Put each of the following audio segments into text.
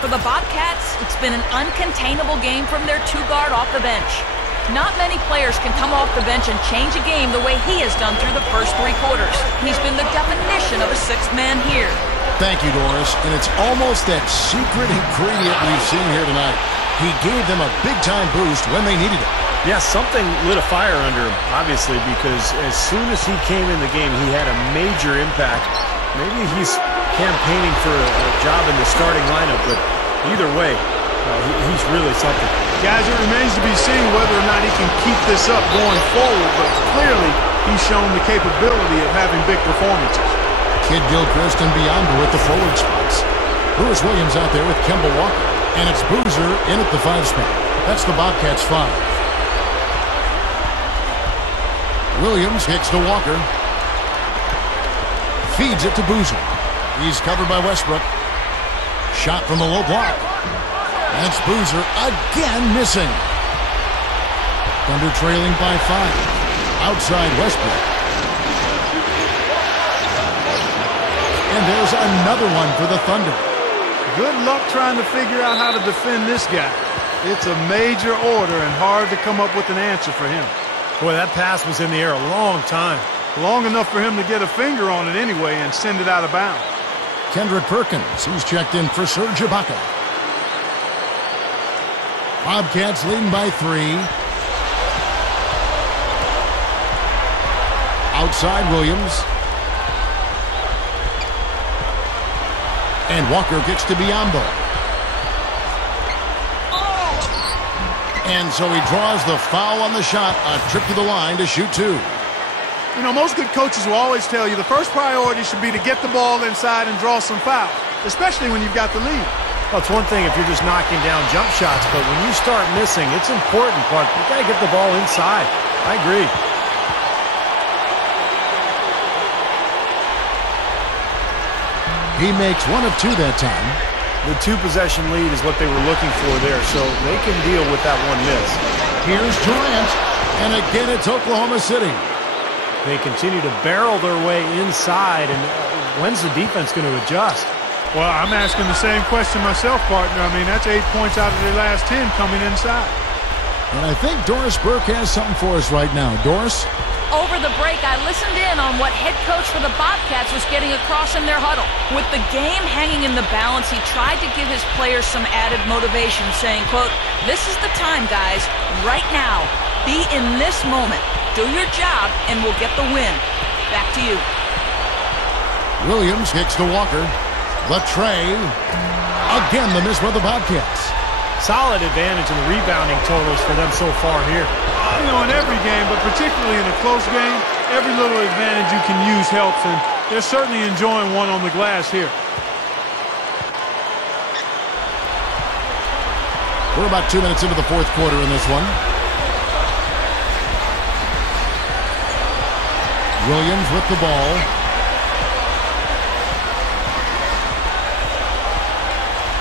For the Bobcats, it's been an uncontainable game from their two-guard off the bench. Not many players can come off the bench and change a game the way he has done through the first three quarters. He's been the definition of a sixth man here. Thank you, Doris. And it's almost that secret ingredient we've seen here tonight. He gave them a big-time boost when they needed it. Yeah, something lit a fire under him, obviously, because as soon as he came in the game, he had a major impact. Maybe he's campaigning for a job in the starting lineup, but either way, he's really something. Guys, it remains to be seen whether or not he can keep this up going forward, but clearly he's shown the capability of having big performances. Kid Gilchrist and Biombo at the forward spots. Lewis Williams out there with Kemba Walker, and it's Boozer in at the 5 spot. That's the Bobcats' 5. Williams kicks to Walker. Feeds it to Boozer. He's covered by Westbrook. Shot from the low block. And it's Boozer again missing. Thunder trailing by 5. Outside Westbrook. And there's another one for the Thunder. Good luck trying to figure out how to defend this guy. It's a major order and hard to come up with an answer for him. Boy, that pass was in the air a long time. Long enough for him to get a finger on it anyway and send it out of bounds. Kendrick Perkins, he's checked in for Serge Ibaka. Bobcats leading by 3. Outside Williams. And Walker gets to Biombo. And so he draws the foul on the shot. A trip to the line to shoot 2. You know, most good coaches will always tell you the first priority should be to get the ball inside and draw some fouls, especially when you've got the lead. Well, it's one thing if you're just knocking down jump shots, but when you start missing, it's important, Clark. You got to get the ball inside. I agree. He makes 1 of 2 that time. The 2-possession lead is what they were looking for there, so they can deal with that one miss. Here's Durant, and again it's Oklahoma City. They continue to barrel their way inside, and when's the defense going to adjust? Well, I'm asking the same question myself, partner. I mean, that's 8 points out of their last 10 coming inside. And I think Doris Burke has something for us right now. Doris? Over the break, I listened in on what head coach for the Bobcats was getting across in their huddle. With the game hanging in the balance, he tried to give his players some added motivation, saying, quote, "This is the time, guys, right now. Be in this moment. Do your job, and we'll get the win." Back to you. Williams kicks to Walker. Latre. Again, the miss by the Bobcats. Solid advantage in the rebounding totals for them so far here. You know, in every game, but particularly in a close game, every little advantage you can use helps, and they're certainly enjoying one on the glass here. We're about 2 minutes into the 4th quarter in this one. Williams with the ball.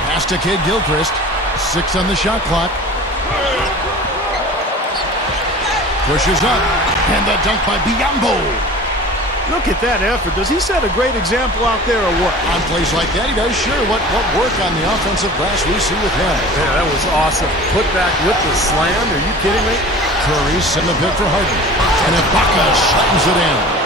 Pass to Kid Gilchrist. 6 on the shot clock. Pushes up. And the dunk by Biombo. Look at that effort. Does he set a great example out there or what? On plays like that, he does. Sure, what work on the offensive glass we see with him. Yeah, that was awesome. Put back with the slam. Are you kidding me? Curry sent the pick for Harden. And Ibaka slams it in.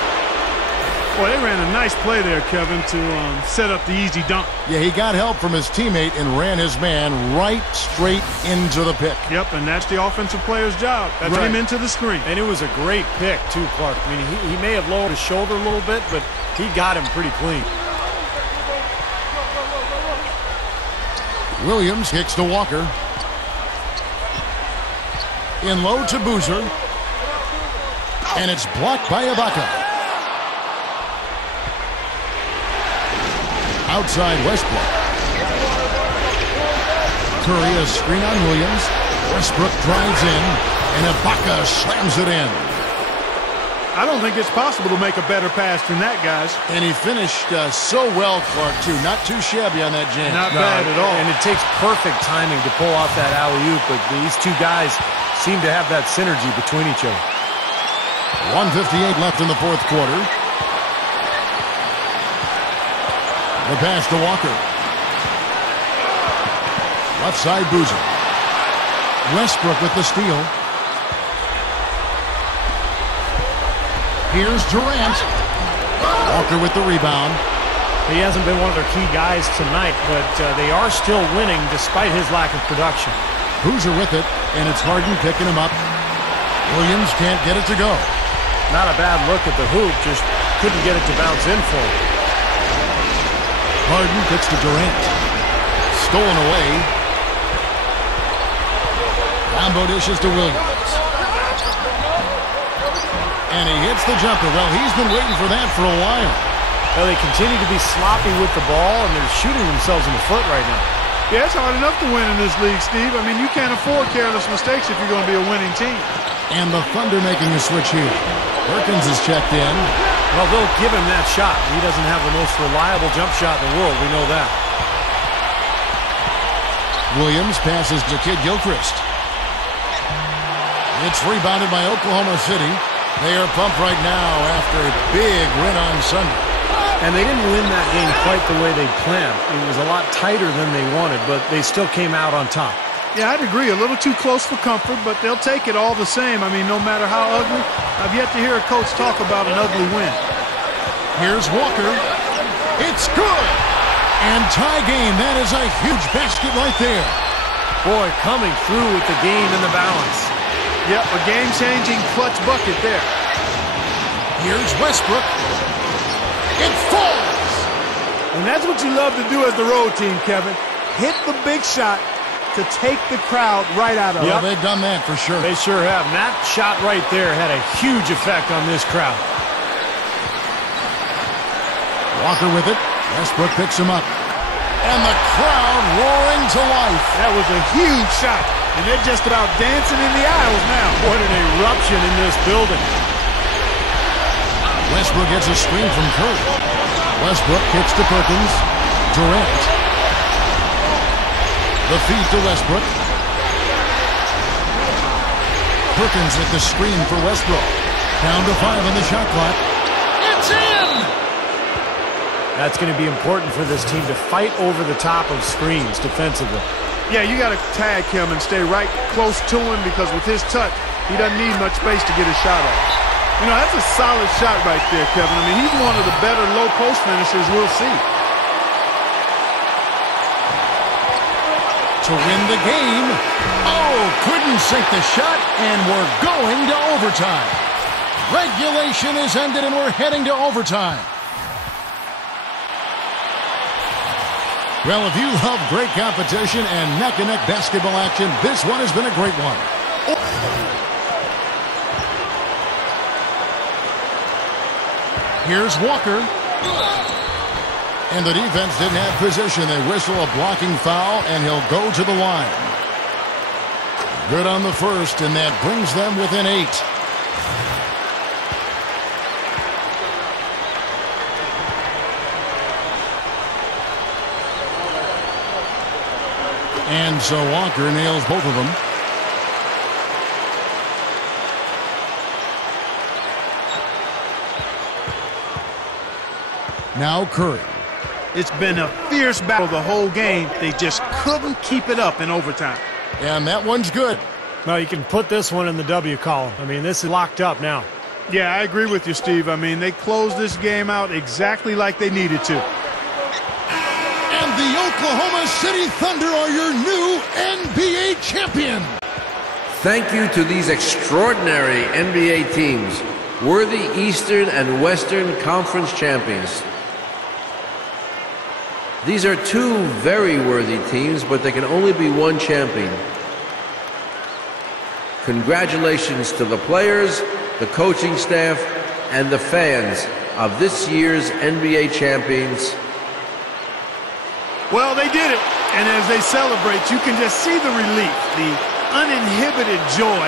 Boy, they ran a nice play there, Kevin, to set up the easy dunk. Yeah, he got help from his teammate and ran his man right straight into the pick. Yep, and that's the offensive player's job. That's him into the screen. And it was a great pick, too, Clark. I mean, he may have lowered his shoulder a little bit, but he got him pretty clean. Williams kicks to Walker. In low to Boozer. And it's blocked by Ibaka. Outside Westbrook. Curry a screen on Williams. Westbrook drives in, and Ibaka slams it in. I don't think it's possible to make a better pass than that, guys. And he finished so well, Clark, too. Not too shabby on that jam. Not bad at all. And it takes perfect timing to pull off that alley-oop, but these two guys seem to have that synergy between each other. 1:58 left in the 4th quarter. The pass to Walker. Left side, Boozer. Westbrook with the steal. Here's Durant. Walker with the rebound. He hasn't been one of their key guys tonight, but they are still winning despite his lack of production. Boozer with it, and it's Harden picking him up. Williams can't get it to go. Not a bad look at the hoop, just couldn't get it to bounce in for him. Harden kicks to Durant. Stolen away. Combo dishes to Williams. And he hits the jumper. Well, he's been waiting for that for a while. Well, they continue to be sloppy with the ball, and they're shooting themselves in the foot right now. Yeah, it's hard enough to win in this league, Steve. I mean, you can't afford careless mistakes if you're going to be a winning team. And the Thunder making a switch here. Perkins is checked in. Well, they'll give him that shot. He doesn't have the most reliable jump shot in the world. We know that. Williams passes to Kid Gilchrist. It's rebounded by Oklahoma City. They are pumped right now after a big win on Sunday. And they didn't win that game quite the way they planned. It was a lot tighter than they wanted, but they still came out on top. Yeah, I'd agree. A little too close for comfort, but they'll take it all the same. I mean, no matter how ugly, I've yet to hear a coach talk about an ugly win. Here's Walker. It's good. And tie game. That is a huge basket right there. Boy, coming through with the game in the balance. Yep, a game-changing clutch bucket there. Here's Westbrook. It falls. And that's what you love to do as the road team, Kevin. Hit the big shot to take the crowd right out of it. Yeah, they've done that for sure. They sure have. And that shot right there had a huge effect on this crowd. Walker with it. Westbrook picks him up. And the crowd roaring to life. That was a huge shot. And they're just about dancing in the aisles now. What an eruption in this building. Westbrook gets a screen from Curry. Westbrook kicks to Perkins. Durant. The feed to Westbrook. Perkins at the screen for Westbrook. Down to 5 on the shot clock. It's in! That's going to be important for this team to fight over the top of screens defensively. Yeah, you got to tag him and stay right close to him because with his touch, he doesn't need much space to get a shot off. You know, that's a solid shot right there, Kevin. I mean, he's one of the better low-post finishers we'll see. To win the game. Oh, couldn't sink the shot, and we're going to overtime. Regulation is ended, and we're heading to overtime. Well, if you love great competition and neck-and-neck basketball action, this one has been a great one. Here's Walker. And the defense didn't have position. They whistle a blocking foul, and he'll go to the line. Good on the first, and that brings them within 8. And so Walker nails both of them. Now Curry. It's been a fierce battle the whole game. They just couldn't keep it up in overtime. And that one's good. Well, you can put this one in the W column. I mean, this is locked up now. Yeah, I agree with you, Steve. I mean, they closed this game out exactly like they needed to. And the Oklahoma City Thunder are your new NBA champion. Thank you to these extraordinary NBA teams, worthy Eastern and Western Conference champions. These are two very worthy teams, but there can only be one champion. Congratulations to the players, the coaching staff, and the fans of this year's NBA champions. Well, they did it. And as they celebrate, you can just see the relief, the uninhibited joy,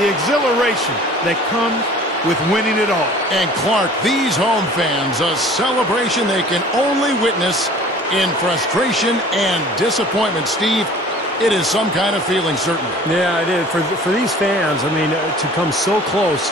the exhilaration that comes with winning it all. And Clark, these home fans, a celebration they can only witness in frustration and disappointment. Steve, it is some kind of feeling, certainly. Yeah, it is. For these fans, to come so close